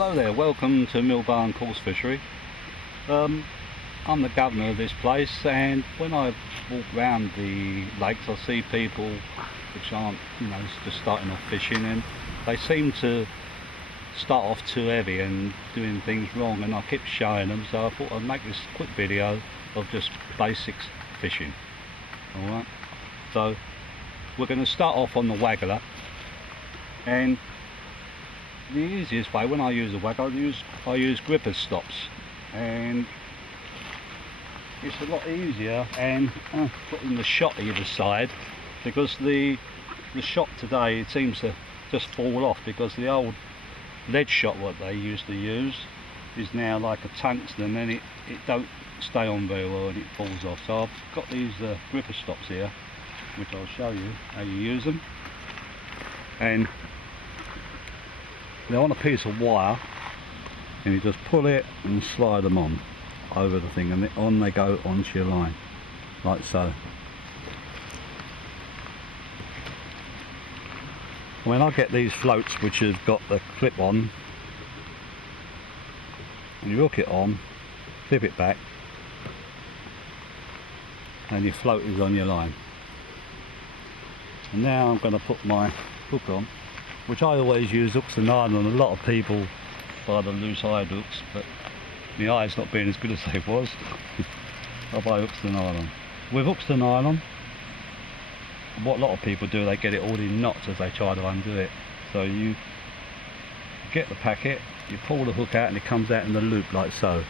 Hello there, welcome to Millbarn Course Fishery. I'm the governor of this place, and when I walk around the lakes I see people which aren't, just starting off fishing, and they seem to start off too heavy and doing things wrong, and I keep showing them, so I thought I'd make this quick video of just basics fishing. Alright, so we're going to start off on the wagler, and the easiest way, when I use the wagler, I use gripper stops, and it's a lot easier, and putting the shot either side, because the shot today, it seems to just fall off, because the old lead shot what they used to use is now like a tungsten, and it don't stay on very well and it falls off. So I've got these gripper stops here, which I'll show you how you use them, and they're on a piece of wire, and you just pull it and slide them on over the thing, and on they go onto your line, like so. When I get these floats which have got the clip on, and you hook it on, clip it back, and your float is on your line. And now I'm going to put my hook on, which I always use hooks and nylon. A lot of people buy the loose hide hooks, but my eye's not being as good as they was. I buy hooks and nylon. With hooks and nylon, what a lot of people do, they get it all in knots as they try to undo it. So you get the packet, you pull the hook out, and it comes out in the loop like so.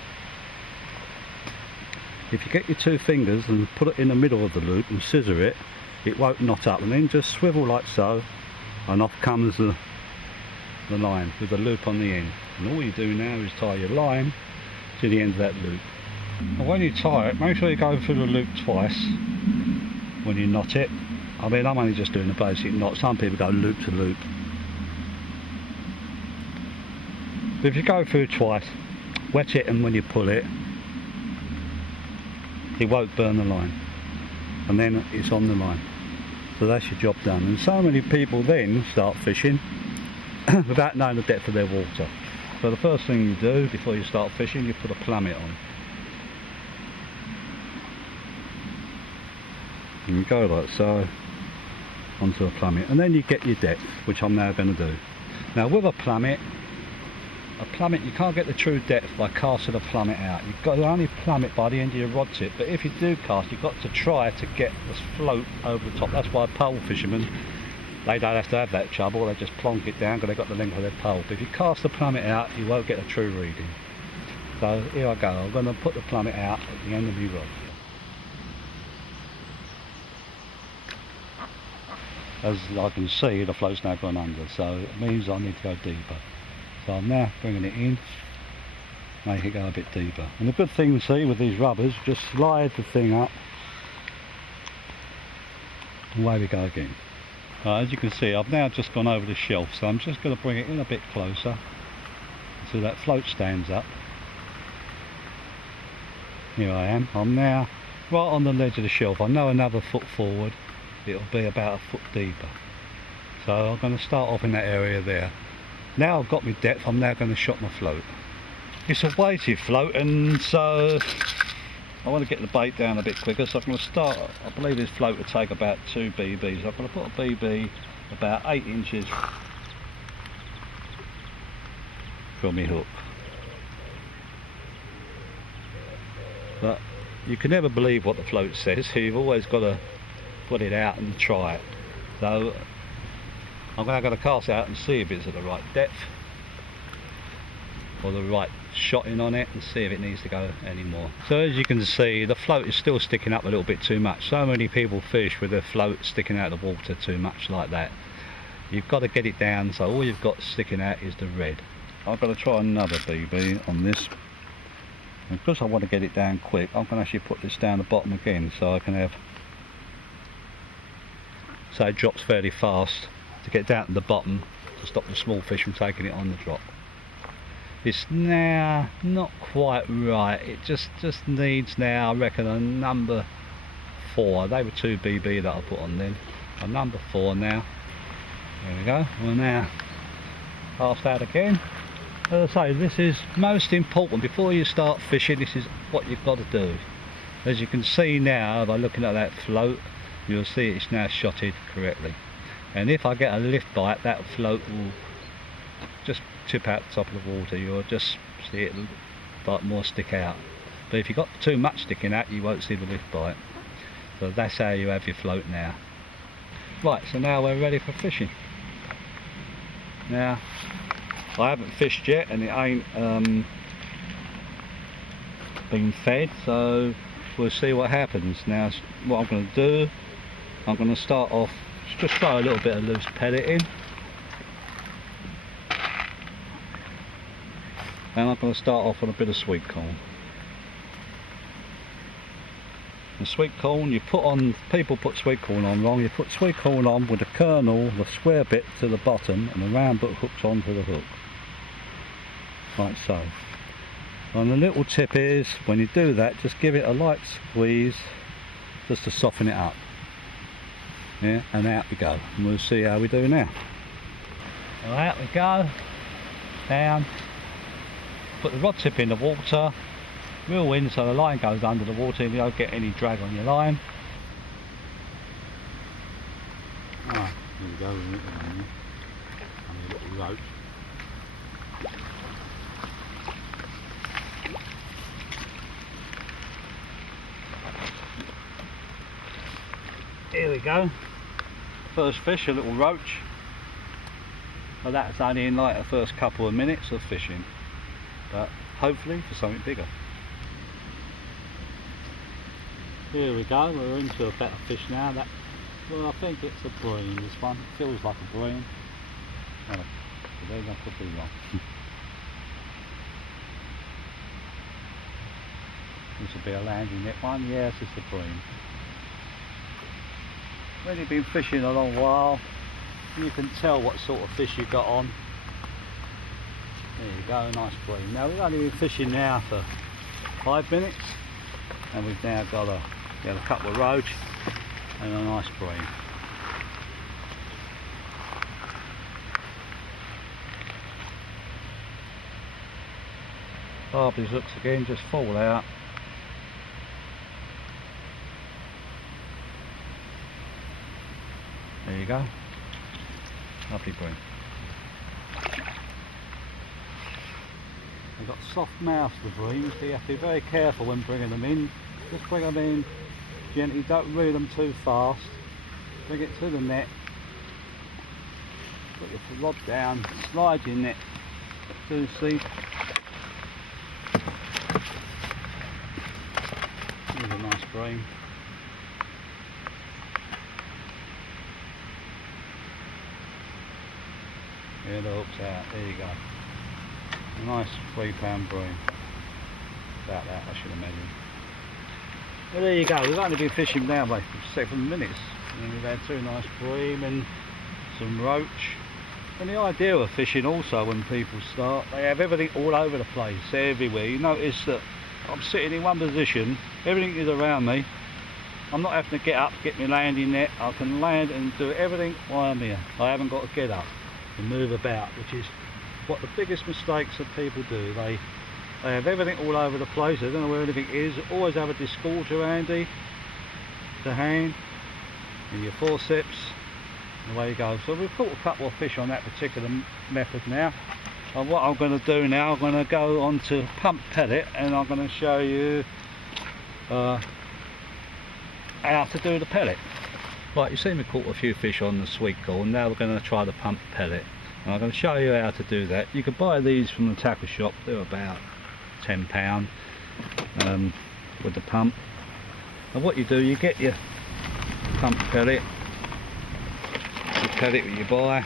If you get your two fingers and put it in the middle of the loop and scissor it, it won't knot up, and then just swivel like so, and off comes the line with the loop on the end. And all you do now is tie your line to the end of that loop. And when you tie it, make sure you go through the loop twice when you knot it. I mean, I'm only just doing the basic knot. Some people go loop to loop. But if you go through twice, wet it, and when you pull it, it won't burn the line, and then it's on the line. So that's your job done. And so many people then start fishing without knowing the depth of their water. So the first thing you do before you start fishing, you put a plummet on. And you go like so onto a plummet, and then you get your depth, which I'm now going to do. Now with a plummet, you can't get the true depth by casting a plummet out. You've got to only plummet by the end of your rod tip, but if you do cast, you've got to try to get the float over the top. That's why pole fishermen, they don't have to have that trouble, they just plonk it down because they've got the length of their pole. But if you cast the plummet out, you won't get a true reading. So here I go, I'm going to put the plummet out at the end of my rod. As I can see, the float's now gone under, so it means I need to go deeper. So I'm now bringing it in, make it go a bit deeper. And the good thing, see, with these rubbers, just slide the thing up, and away we go again. As you can see, I've now just gone over the shelf, so I'm just going to bring it in a bit closer so that float stands up. Here I am. I'm now right on the ledge of the shelf. I know another foot forward, it'll be about a foot deeper. So I'm going to start off in that area there. Now I've got my depth, I'm now going to shot my float. It's a weighted float, and so I want to get the bait down a bit quicker, so I'm going to start, I believe this float will take about 2 BBs. I'm going to put a BB about 8 inches from my hook. But you can never believe what the float says, so you've always got to put it out and try it. So I'm now going to cast it out and see if it's at the right depth or the right shotting on it, and see if it needs to go anymore. So as you can see, the float is still sticking up a little bit too much. So many people fish with their float sticking out of the water too much like that. You've got to get it down, so all you've got sticking out is the red. I've got to try another BB on this, and because I want to get it down quick, I'm going to actually put this down the bottom again, so I can have, so it drops fairly fast, to get down to the bottom to stop the small fish from taking it on the drop. It's now not quite right, it just needs now, I reckon, a number 4. They were 2 BB that I put on then. A number 4 now. There we go. We'll now cast out again. As I say, this is most important. Before you start fishing, this is what you've got to do. As you can see now, by looking at that float, you'll see it's now shotted correctly. And if I get a lift bite, that float will just tip out the top of the water. You'll just see it like more stick out. But if you've got too much sticking out, you won't see the lift bite. So that's how you have your float now. Right, so now we're ready for fishing. Now, I haven't fished yet and it ain't been fed, so we'll see what happens. Now, what I'm going to do, I'm going to start off, just throw a little bit of loose pellet in. And I'm going to start off on a bit of sweet corn. And sweet corn, you put on, people put sweet corn on wrong, you put sweet corn on with the kernel, the square bit to the bottom, and the round bit hooks onto the hook. Like so. And the little tip is, when you do that, just give it a light squeeze, just to soften it up. Yeah, and out we go. And we'll see how we do now. So out we go, down, put the rod tip in the water, reel in so the line goes under the water and you don't get any drag on your line. Ah, there we go, and a little rope. Here we go, first fish, a little roach. Well, that's only in like the first couple of minutes of fishing, but hopefully for something bigger. Here we go, we're into a better fish now. Well, I think it's a bream, this one. It feels like a bream. Oh, I could be wrong. This will be a landing net one. Yes, it's a bream. When you've been fishing a long while, you can tell what sort of fish you got on. There you go, nice bream. Now we've only been fishing now for 5 minutes, and we've now got a couple of roach and a nice bream. Barbie's hooks again just fall out. There you go, lovely bream. They've got soft mouths, the breams, so you have to be very careful when bringing them in. Just bring them in gently, don't reel them too fast. Bring it to the net, put your rod down, slide your net to the sea. Here's a nice bream. Here the hook's out, there you go. A nice 3 pound bream. About that, I should imagine. Well, there you go, we've only been fishing now for 7 minutes. And we've had 2 nice bream and some roach. And the idea of fishing also, when people start, they have everything all over the place, everywhere. You notice that I'm sitting in one position, everything is around me. I'm not having to get up, get my landing net. I can land and do everything while I'm here. I haven't got to get up and move about, which is what the biggest mistakes that people do. They have everything all over the place, they don't know where anything is. Always have a discorder handy to hand and your forceps, and away you go. So we've caught a couple of fish on that particular method now. And what I'm going to do now, I'm going to go on to pump pellet, and I'm going to show you how to do the pellet. Right, you've seen me caught a few fish on the sweet corn. Now we're going to try the pump pellet, and I'm going to show you how to do that. You can buy these from the tackle shop, they're about £10 with the pump. And what you do, you get your pump pellet, the pellet that you buy.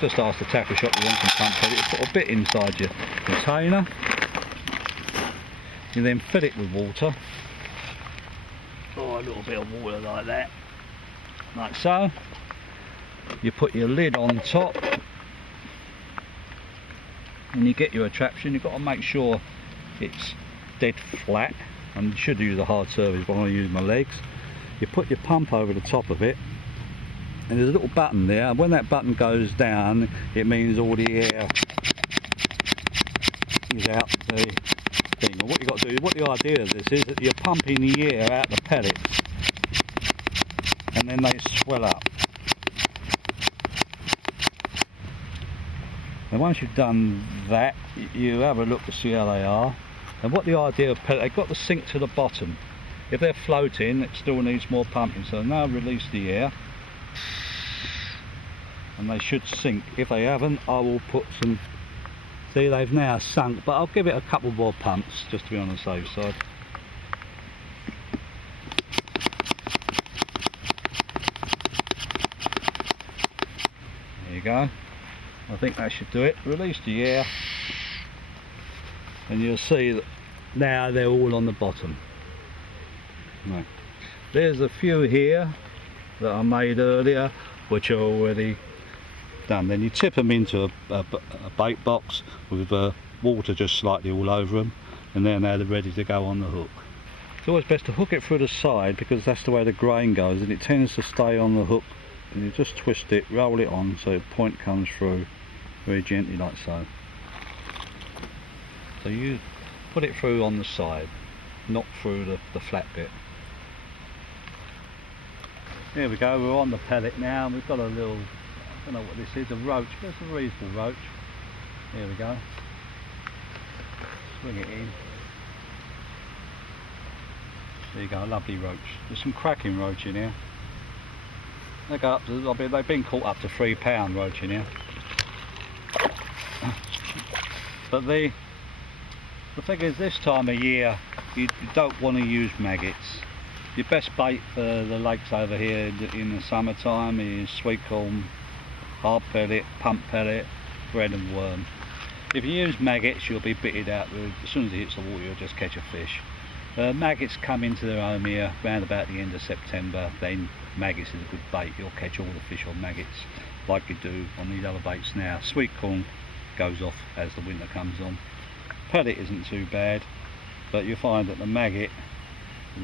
Just ask the tackle shop you want some pump pellet. You put a bit inside your container. You then fill it with water. Oh, a little bit of water like that. Like so. You put your lid on top. And you get your attraction. You've got to make sure it's dead flat. And you should use a hard surface, but I'm going to use my legs. You put your pump over the top of it. And there's a little button there, and when that button goes down, it means all the air squeeze out the thing. And what you got to do, what the idea of this is that you're pumping the air out the pellets, and then they swell up. And once you've done that, you have a look to see how they are. And what the idea of pellet, they've got to sink to the bottom. If they're floating, it still needs more pumping. So now release the air, and they should sink. If they haven't, I will put some. See, they've now sunk, but I'll give it a couple more pumps just to be on the safe side. There you go. I think that should do it. Release the air, and you'll see that now they're all on the bottom. No. There's a few here that I made earlier which are already done. Then you tip them into a bait box with water just slightly all over them, and then they're ready to go on the hook. It's always best to hook it through the side because that's the way the grain goes, and it tends to stay on the hook. And you just twist it, roll it on so the point comes through very gently like so. So you put it through on the side, not through the flat bit. Here we go, we're on the pellet now, and we've got a little, I don't know what this is, a roach, but it's a reasonable roach. Here we go. Swing it in. There you go, a lovely roach. There's some cracking roach in here. They go up to, they've been caught up to £3 roach in here. But the thing is, this time of year you don't want to use maggots. Your best bait for the lakes over here in the summertime is sweet corn, hard pellet, pump pellet, bread and worm. If you use maggots, you'll be bitted out. As soon as it hits the water, you'll just catch a fish. Maggots come into their home here around about the end of September. Then maggots is a good bait. You'll catch all the fish on maggots like you do on these other baits now. Sweet corn goes off as the winter comes on. Pellet isn't too bad, but you find that the maggot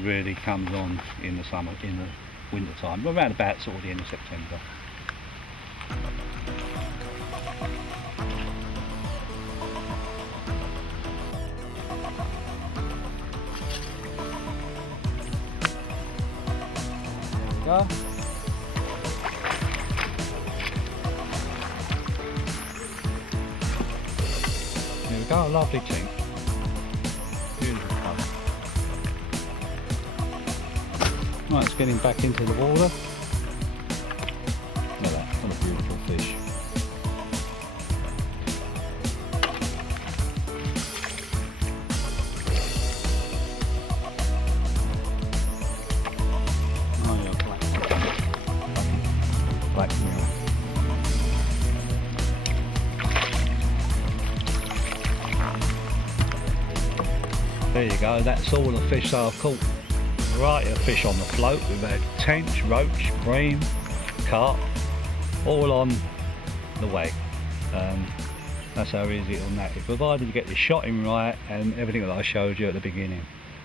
really comes on in the summer, in the winter time, around about sort of the end of September. There we go. There we go, a lovely thing. Beautiful colour. Right, it's getting back into the water. Look at that, what a beautiful fish. Oh yeah, black mirror. There you go, that's all the fish I've caught. Variety of fish on the float. We've had tench, roach, bream, carp, all on the wag. That's how easy it will net, provided you get your shotting right and everything that I showed you at the beginning.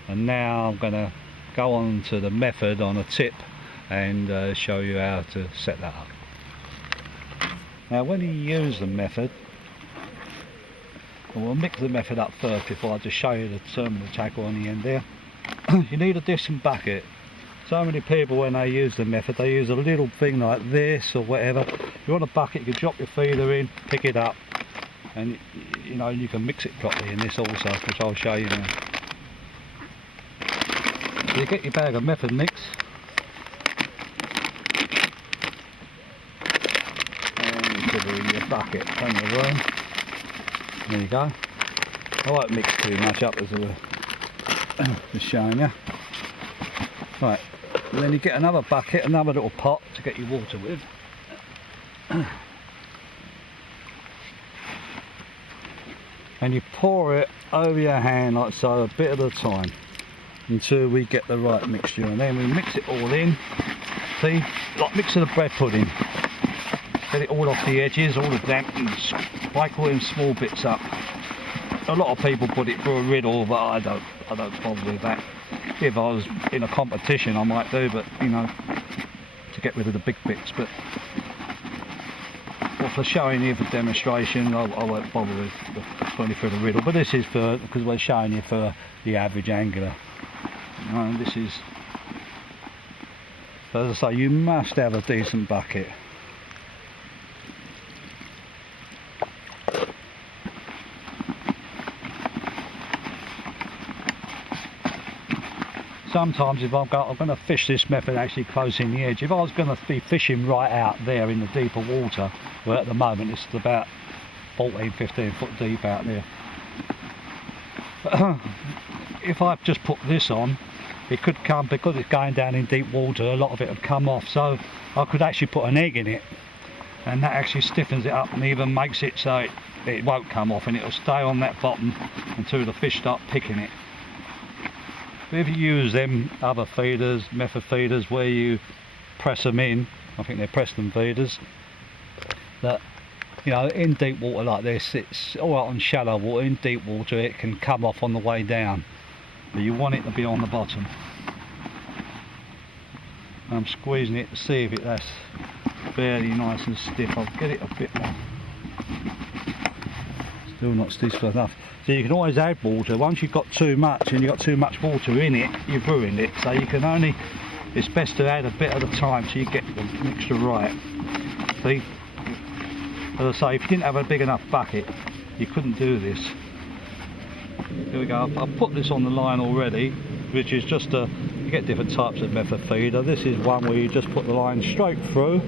And now I'm going to go on to the method on a tip and show you how to set that up. Now when you use the method, we'll mix the method up first before I just show you the terminal tackle on the end there. You need a disc bucket. So many people, when they use the method, they use a little thing like this or whatever. If you want a bucket, you can drop your feeder in, pick it up, and you know you can mix it properly in this also, which I'll show you now. So you get your bag of method mix, and you put it in your bucket, plenty of room. There you go. I won't mix too much up as a just showing you. Right, and then you get another bucket, another little pot to get your water with. And you pour it over your hand like so, a bit at a time, until we get the right mixture. And then we mix it all in. See, like mixing a bread pudding. Get it all off the edges, all the damp, and break all them small bits up. A lot of people put it through a riddle, but I don't bother with that. If I was in a competition I might do, but you know, to get rid of the big bits. But thought for showing you for demonstration, I won't bother with putting through the riddle, but this is for, because we're showing you for the average angler. And this is, as I say, you must have a decent bucket. Sometimes if I'm going to fish this method actually close in the edge, if I was going to be fishing right out there in the deeper water, well at the moment it's about 14-15 foot deep out there. If I just put this on, it could come, because it's going down in deep water, a lot of it would come off, so I could actually put an egg in it, and that actually stiffens it up and even makes it so it won't come off, and it'll stay on that bottom until the fish start picking it. But if you use them other feeders, method feeders, where you press them in, I think they're Preston feeders, that, you know, in deep water like this, it's alright on shallow water. In deep water it can come off on the way down, but you want it to be on the bottom. I'm squeezing it to see if that's fairly nice and stiff. I'll get it a bit more. Still not stiff enough. So you can always add water. Once you've got too much and you've got too much water in it, you've ruined it. So you can only, it's best to add a bit at a time so you get the mixture right. See, as I say, if you didn't have a big enough bucket, you couldn't do this. Here we go. I've put this on the line already, which is just a, you get different types of method feeder. This is one where you just put the line straight through.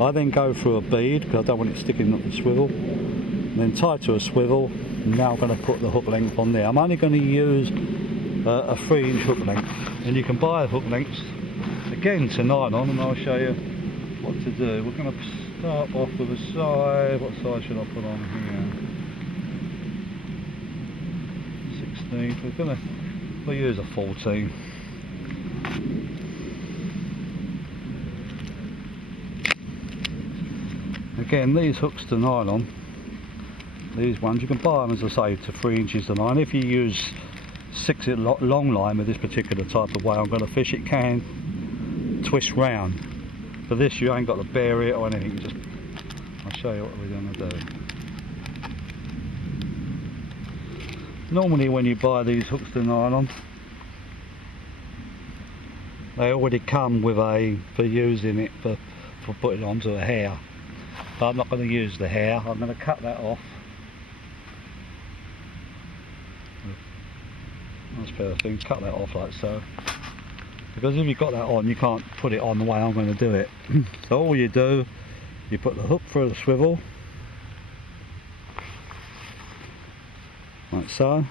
I then go through a bead because I don't want it sticking up the swivel, and then tie to a swivel. Now I'm going to put the hook length on there. I'm only going to use a 3-inch hook length, and you can buy hook lengths again to nylon, and I'll show you what to do. We're going to start off with a size. What size should I put on here? 16. We'll use a 14. Again, these hooks to nylon, these ones, you can buy them, as I say, to 3 inches to 9. If you use 6 long line with this particular type of way I'm going to fish, it can twist round. For this you ain't got to bear it or anything, just, I'll show you what we're going to do. Normally when you buy these hooks to nylon, they already come with a, for using it, for putting it onto a hair. But I'm not going to use the hair, I'm going to cut that off. That's better thing, cut that off like so. Because if you've got that on, you can't put it on the way I'm going to do it. So all you do, you put the hook through the swivel, like so,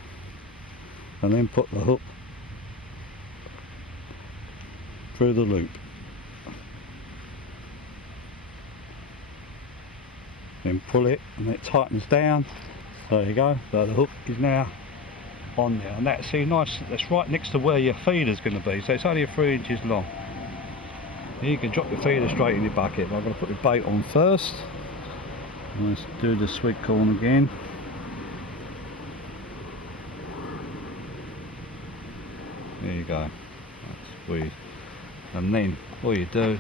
and then put the hook through the loop. Then pull it and it tightens down. So there you go, so the hook is now on there, and that's, see, nice, that's right next to where your feeder's going to be, so it's only 3 inches long. You can drop your feeder straight in your bucket, but I'm going to put the bait on first. Let's do the sweet corn again. There you go, that's squeeze, and then all you do,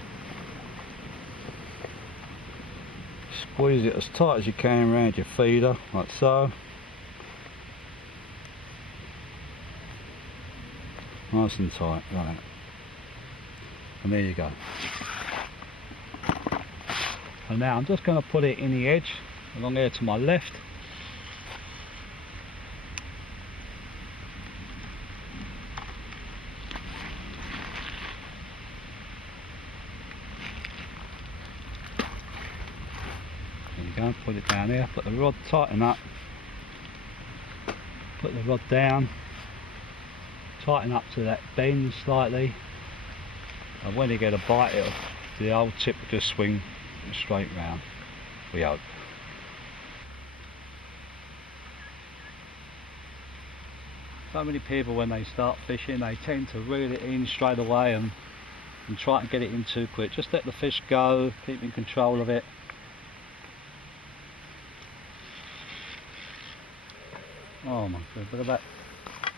squeeze it as tight as you can around your feeder, like so. Nice and tight, like that. And there you go. And now I'm just going to put it in the edge, along here to my left. There you go, put it down here, put the rod, tighten up, put the rod down, tighten up to that bend slightly, and when you get a bite, the old tip will just swing straight round, we hope. So many people, when they start fishing, they tend to reel it in straight away and try and get it in too quick. Just let the fish go, keep in control of it. Oh my god, look at that.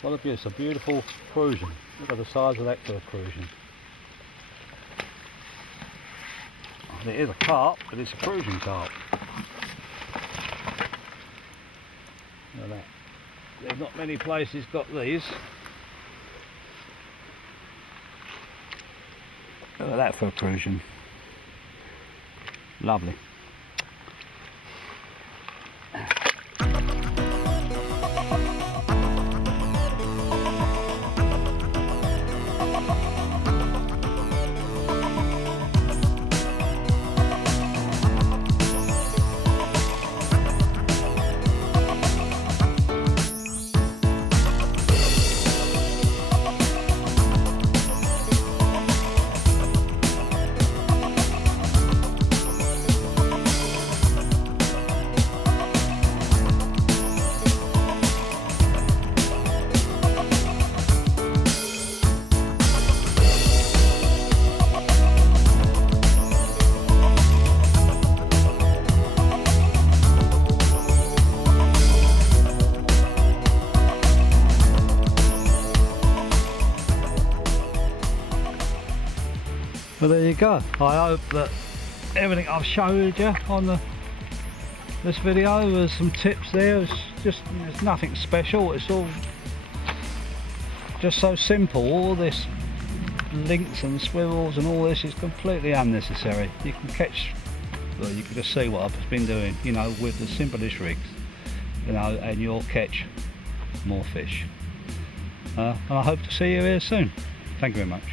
What a beauty, it's a beautiful crucian. Look at the size of that for a crucian. Oh, it is a carp, but it's a crucian carp. not many places got these. Look at that for protrusion. Lovely. Well, there you go. I hope that everything I've showed you on this video, there's some tips there. It's nothing special. It's all just so simple. All this links and swivels and all this is completely unnecessary. You can catch, well, you can just see what I've been doing, you know, with the simplest rigs, you know, and you'll catch more fish. And I hope to see you here soon. Thank you very much.